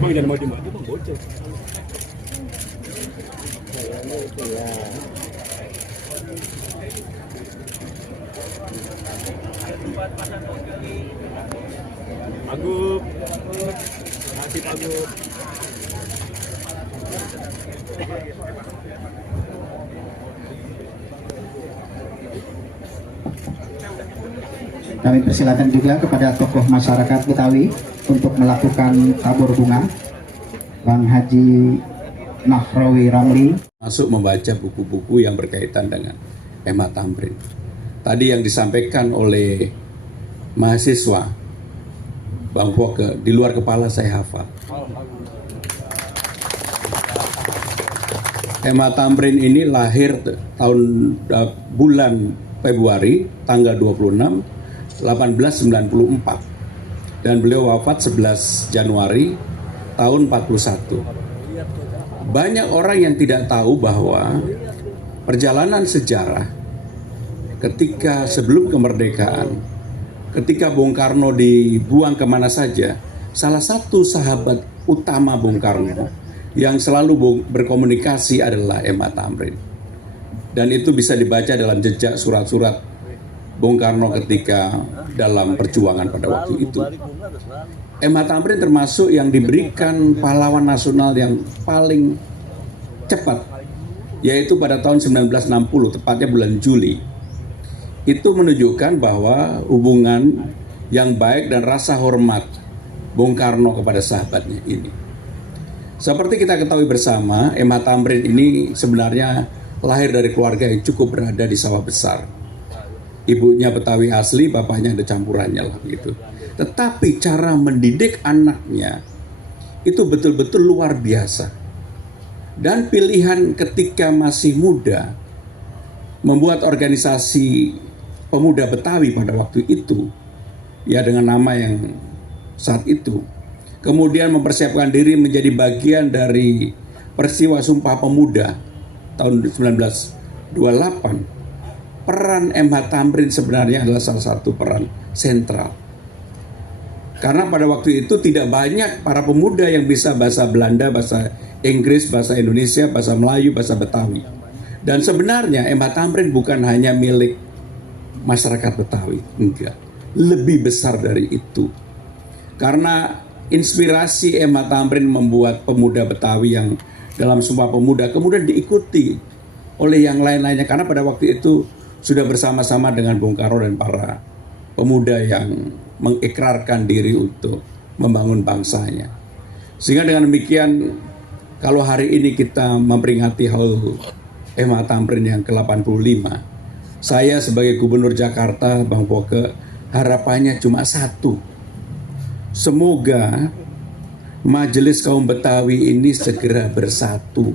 Bang jangan mau dimadu bang, bocor. Agup, masih Agup. Kami persilakan juga kepada tokoh masyarakat Betawi untuk melakukan tabur bunga. Bang Haji Nahrawi Ramli masuk membaca buku-buku yang berkaitan dengan Emma Tamrin. Tadi yang disampaikan oleh mahasiswa Bang Poke, di luar kepala saya hafal. Emma Tamrin ini lahir bulan Februari tanggal 26 1894 dan beliau wafat 11 Januari tahun 41. Banyak orang yang tidak tahu bahwa perjalanan sejarah ketika sebelum kemerdekaan, ketika Bung Karno dibuang kemana saja, salah satu sahabat utama Bung Karno yang selalu berkomunikasi adalah Emma Tamrin. Dan itu bisa dibaca dalam jejak surat-surat Bung Karno ketika dalam perjuangan pada waktu itu. Emma Tamrin termasuk yang diberikan pahlawan nasional yang paling cepat, yaitu pada tahun 1960, tepatnya bulan Juli. Itu menunjukkan bahwa hubungan yang baik dan rasa hormat Bung Karno kepada sahabatnya ini. Seperti kita ketahui bersama, Emma Tamrin ini sebenarnya lahir dari keluarga yang cukup berada di sawah besar. Ibunya Betawi asli, bapaknya ada campurannya lah gitu. Tetapi cara mendidik anaknya itu betul-betul luar biasa. Dan pilihan ketika masih muda membuat organisasi pemuda Betawi pada waktu itu, ya dengan nama yang saat itu. Kemudian mempersiapkan diri menjadi bagian dari peristiwa Sumpah Pemuda tahun 1928. Peran Emma Tamrin sebenarnya adalah salah satu peran sentral. Karena pada waktu itu tidak banyak para pemuda yang bisa bahasa Belanda, bahasa Inggris, bahasa Indonesia, bahasa Melayu, bahasa Betawi. Dan sebenarnya Emma Tamrin bukan hanya milik masyarakat Betawi, enggak. Lebih besar dari itu. Karena inspirasi Emma Tamrin membuat pemuda Betawi yang dalam Sumpah Pemuda kemudian diikuti oleh yang lain-lainnya. Karena pada waktu itu sudah bersama-sama dengan Bung Karno dan para pemuda yang mengikrarkan diri untuk membangun bangsanya. Sehingga dengan demikian, kalau hari ini kita memperingati HUT Emma Tamrin yang ke-85, saya sebagai Gubernur Jakarta, Bang Poke, harapannya cuma satu. Semoga Majelis Kaum Betawi ini segera bersatu.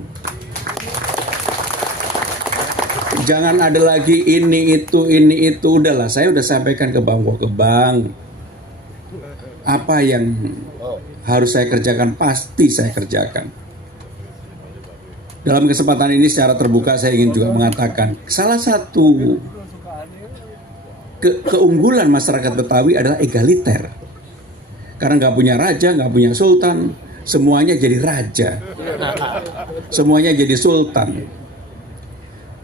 Jangan ada lagi ini itu. Udahlah, saya udah sampaikan ke Bang Poke, Bang, apa yang harus saya kerjakan, pasti saya kerjakan. Dalam kesempatan ini secara terbuka saya ingin juga mengatakan, salah satu keunggulan masyarakat Betawi adalah egaliter. Karena nggak punya raja, nggak punya sultan, semuanya jadi raja, semuanya jadi sultan.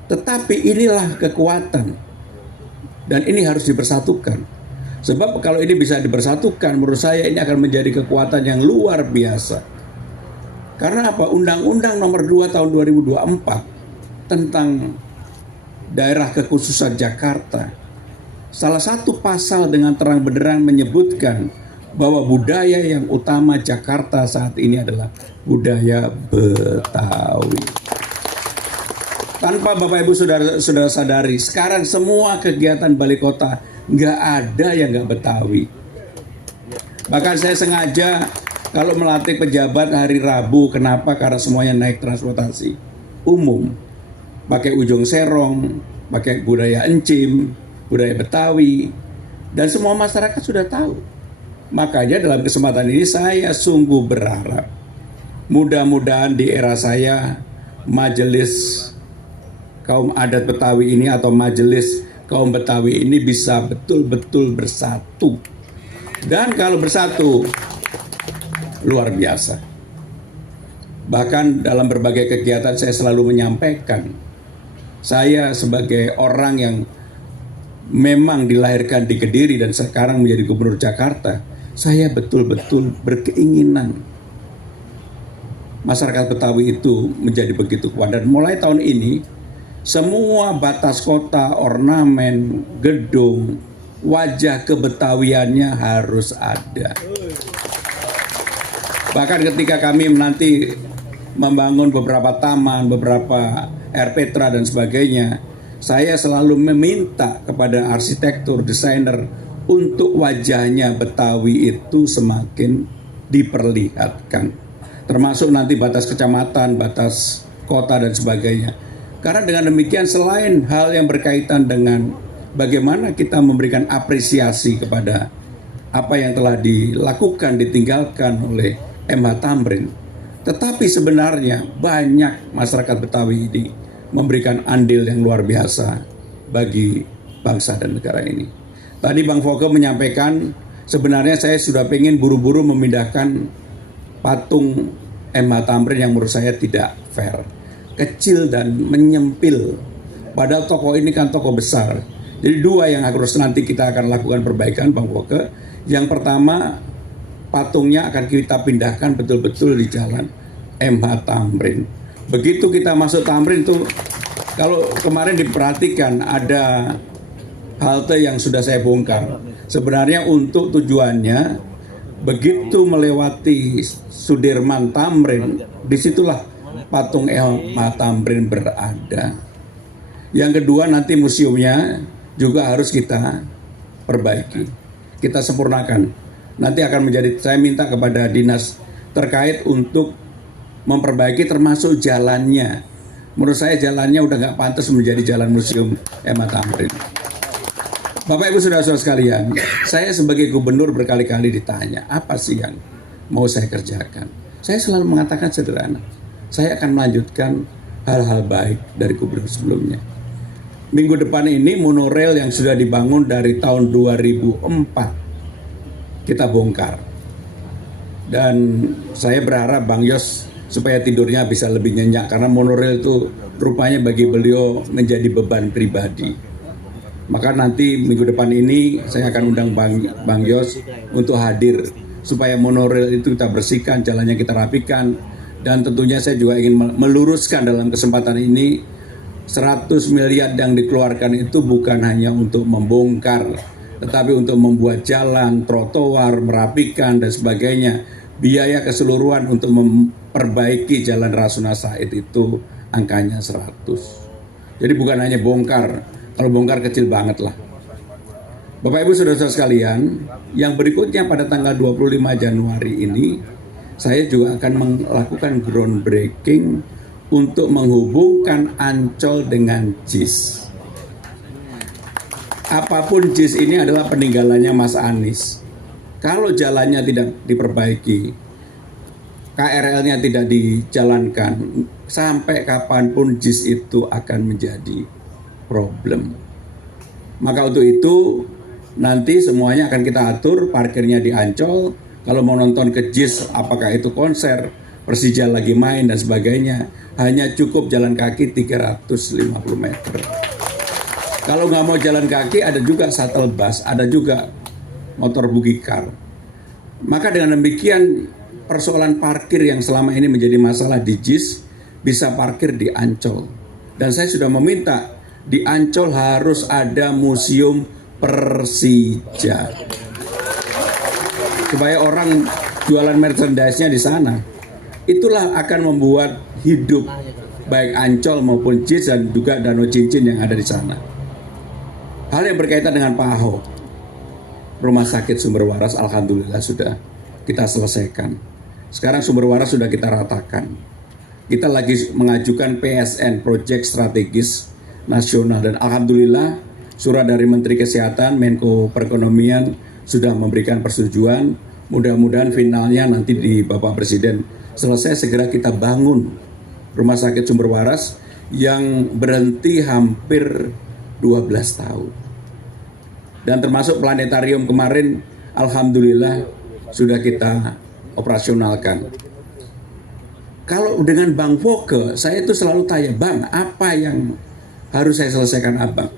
Tetapi inilah kekuatan, dan ini harus dipersatukan. Sebab kalau ini bisa dipersatukan, menurut saya ini akan menjadi kekuatan yang luar biasa. Karena apa? Undang-Undang Nomor 2 Tahun 2024 tentang daerah kekhususan Jakarta, salah satu pasal dengan terang benderang menyebutkan bahwa budaya yang utama Jakarta saat ini adalah budaya Betawi. Tanpa Bapak Ibu sudah sadari, sekarang semua kegiatan balai kota nggak ada yang nggak Betawi. Bahkan saya sengaja kalau melatih pejabat hari Rabu, kenapa? Karena semuanya naik transportasi umum, pakai ujung serong, pakai budaya encim, budaya Betawi, dan semua masyarakat sudah tahu. Makanya dalam kesempatan ini saya sungguh berharap, mudah-mudahan di era saya majelis kaum adat Betawi ini atau majelis kaum Betawi ini bisa betul-betul bersatu. Dan kalau bersatu, luar biasa. Bahkan dalam berbagai kegiatan saya selalu menyampaikan, saya sebagai orang yang memang dilahirkan di Kediri dan sekarang menjadi gubernur Jakarta, saya betul-betul berkeinginan masyarakat Betawi itu menjadi begitu kuat. Dan mulai tahun ini, semua batas kota, ornamen, gedung, wajah kebetawiannya harus ada. Bahkan ketika kami nanti membangun beberapa taman, beberapa RPTRA dan sebagainya, saya selalu meminta kepada arsitektur, desainer untuk wajahnya Betawi itu semakin diperlihatkan. Termasuk nanti batas kecamatan, batas kota dan sebagainya. Karena dengan demikian selain hal yang berkaitan dengan bagaimana kita memberikan apresiasi kepada apa yang telah dilakukan, ditinggalkan oleh MH Thamrin, tetapi sebenarnya banyak masyarakat Betawi ini memberikan andil yang luar biasa bagi bangsa dan negara ini. Tadi Bang Foke menyampaikan sebenarnya saya sudah pengen buru-buru memindahkan patung MH Thamrin yang menurut saya tidak fair, kecil dan menyempil. Padahal tokoh ini kan tokoh besar. Jadi dua yang harus nanti kita akan lakukan perbaikan, Bang Foke. Yang pertama, patungnya akan kita pindahkan betul-betul di jalan MH Thamrin. Begitu kita masuk Thamrin tuh, kalau kemarin diperhatikan ada halte yang sudah saya bongkar. Sebenarnya untuk tujuannya, begitu melewati Sudirman Thamrin, disitulah patung MH Thamrin berada. Yang kedua, nanti museumnya juga harus kita perbaiki, kita sempurnakan. Nanti akan menjadi, saya minta kepada dinas terkait untuk memperbaiki termasuk jalannya. Menurut saya jalannya udah nggak pantas menjadi jalan museum MH Thamrin. Bapak Ibu saudara-saudara sekalian, saya sebagai gubernur berkali-kali ditanya, apa sih yang mau saya kerjakan? Saya selalu mengatakan sederhana, saya akan melanjutkan hal-hal baik dari gubernur sebelumnya. Minggu depan ini monorail yang sudah dibangun dari tahun 2004 kita bongkar. Dan saya berharap Bang Yos supaya tidurnya bisa lebih nyenyak, karena monorail itu rupanya bagi beliau menjadi beban pribadi. Maka nanti minggu depan ini saya akan undang Bang Yos untuk hadir supaya monorail itu kita bersihkan, jalannya kita rapikan. Dan tentunya saya juga ingin meluruskan dalam kesempatan ini 100 miliar yang dikeluarkan itu bukan hanya untuk membongkar, tetapi untuk membuat jalan, trotoar, merapikan dan sebagainya. Biaya keseluruhan untuk memperbaiki jalan Rasuna Said itu angkanya 100. Jadi bukan hanya bongkar, kalau bongkar kecil banget lah. Bapak Ibu saudara-saudara sekalian, yang berikutnya pada tanggal 25 Januari ini, saya juga akan melakukan groundbreaking untuk menghubungkan Ancol dengan JIS. Apapun JIS ini adalah peninggalannya Mas Anies. Kalau jalannya tidak diperbaiki, KRL-nya tidak dijalankan, sampai kapanpun JIS itu akan menjadi problem. Maka untuk itu nanti semuanya akan kita atur, parkirnya di Ancol. Kalau mau nonton ke JIS, apakah itu konser, Persija lagi main dan sebagainya, hanya cukup jalan kaki 350 meter. Kalau nggak mau jalan kaki, ada juga shuttle bus, ada juga motor buggy car. Maka dengan demikian persoalan parkir yang selama ini menjadi masalah di JIS bisa parkir di Ancol. Dan saya sudah meminta di Ancol harus ada museum Persija supaya orang jualan merchandise-nya di sana. Itulah akan membuat hidup baik Ancol maupun JIS dan juga Danau Cincin yang ada di sana. Hal yang berkaitan dengan Pak Ahok, Rumah Sakit Sumber Waras alhamdulillah sudah kita selesaikan. Sekarang Sumber Waras sudah kita ratakan. Kita lagi mengajukan PSN, Proyek Strategis Nasional, dan alhamdulillah surat dari Menteri Kesehatan, Menko Perekonomian sudah memberikan persetujuan. Mudah-mudahan finalnya nanti di Bapak Presiden selesai, segera kita bangun Rumah Sakit Sumber Waras yang berhenti hampir 12 tahun. Dan termasuk planetarium kemarin, alhamdulillah sudah kita operasionalkan. Kalau dengan Bang Foke, saya itu selalu tanya, Bang, apa yang harus saya selesaikan Abang?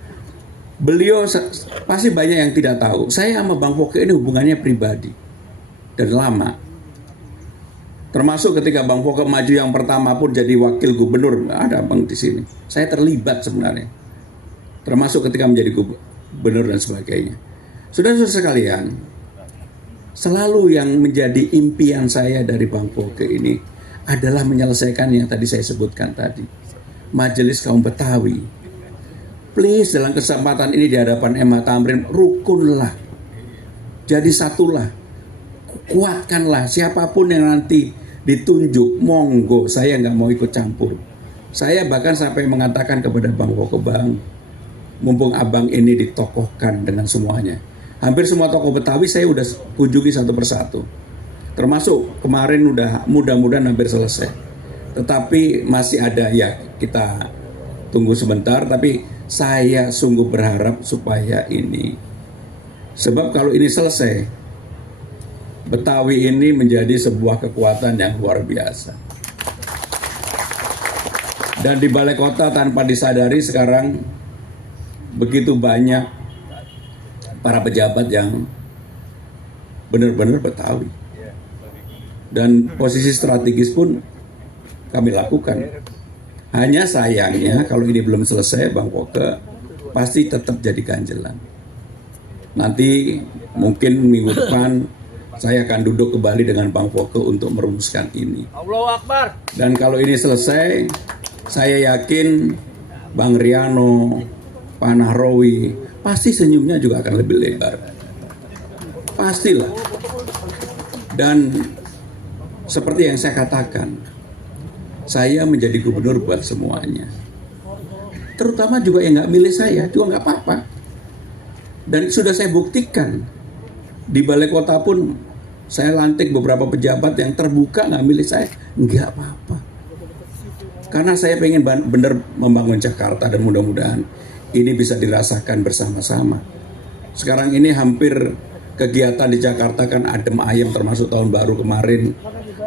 Beliau pasti banyak yang tidak tahu. Saya sama Bang Foke ini hubungannya pribadi dan lama. Termasuk ketika Bang Foke maju yang pertama pun jadi wakil gubernur, nggak ada Bang di sini. Saya terlibat sebenarnya. Termasuk ketika menjadi gubernur dan sebagainya. Saudara-saudara sekalian, selalu yang menjadi impian saya dari Bang Foke ini adalah menyelesaikan yang tadi saya sebutkan tadi. Majelis Kaum Betawi. Please, dalam kesempatan ini di hadapan MH Thamrin, rukunlah. Jadi satulah. Kuatkanlah siapapun yang nanti ditunjuk, monggo, saya nggak mau ikut campur. Saya bahkan sampai mengatakan kepada Bang Foke, Bang, mumpung Abang ini ditokohkan dengan semuanya. Hampir semua tokoh Betawi saya udah kunjungi satu persatu. Termasuk kemarin udah mudah-mudahan hampir selesai. Tetapi masih ada, ya kita tunggu sebentar, tapi saya sungguh berharap supaya ini. Sebab kalau ini selesai, Betawi ini menjadi sebuah kekuatan yang luar biasa. Dan di balai kota tanpa disadari sekarang begitu banyak para pejabat yang benar-benar Betawi. Dan posisi strategis pun kami lakukan. Hanya sayangnya kalau ini belum selesai, Bang Foke pasti tetap jadi ganjelan. Nanti mungkin minggu depan saya akan duduk kembali dengan Bang Foke untuk merumuskan ini. Allahu Akbar. Dan kalau ini selesai, saya yakin Bang Riano, Pak Nahrawi, pasti senyumnya juga akan lebih lebar. Pastilah. Dan seperti yang saya katakan, saya menjadi gubernur buat semuanya. Terutama juga yang nggak milih saya, juga nggak apa-apa. Dan sudah saya buktikan, di balai kota pun saya lantik beberapa pejabat yang terbuka nggak milih saya, nggak apa-apa. Karena saya pengen benar membangun Jakarta dan mudah-mudahan ini bisa dirasakan bersama-sama. Sekarang ini hampir kegiatan di Jakarta kan adem ayem, termasuk tahun baru kemarin.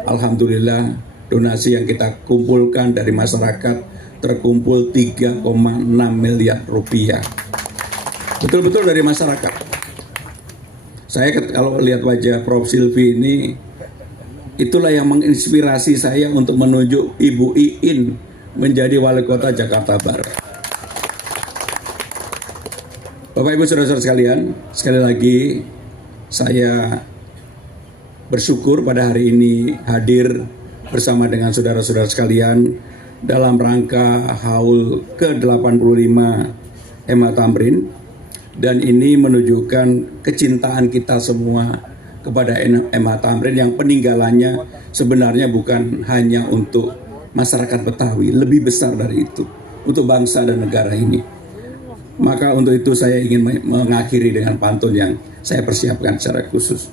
Alhamdulillah donasi yang kita kumpulkan dari masyarakat terkumpul 3,6 miliar rupiah. Betul-betul dari masyarakat. Saya kalau lihat wajah Prof. Silvi ini, itulah yang menginspirasi saya untuk menunjuk Ibu Iin menjadi wali kota Jakarta Barat. Bapak Ibu Saudara-saudara sekalian, sekali lagi saya bersyukur pada hari ini hadir bersama dengan saudara-saudara sekalian dalam rangka haul ke-85 MH Thamrin, dan ini menunjukkan kecintaan kita semua kepada MH Thamrin yang peninggalannya sebenarnya bukan hanya untuk masyarakat Betawi, lebih besar dari itu, untuk bangsa dan negara ini. Maka untuk itu saya ingin mengakhiri dengan pantun yang saya persiapkan secara khusus.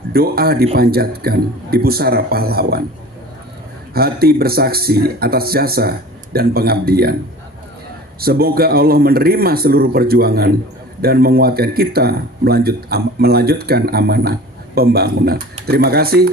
Doa dipanjatkan di pusara pahlawan, hati bersaksi atas jasa dan pengabdian. Semoga Allah menerima seluruh perjuangan dan menguatkan kita melanjutkan amanah pembangunan. Terima kasih.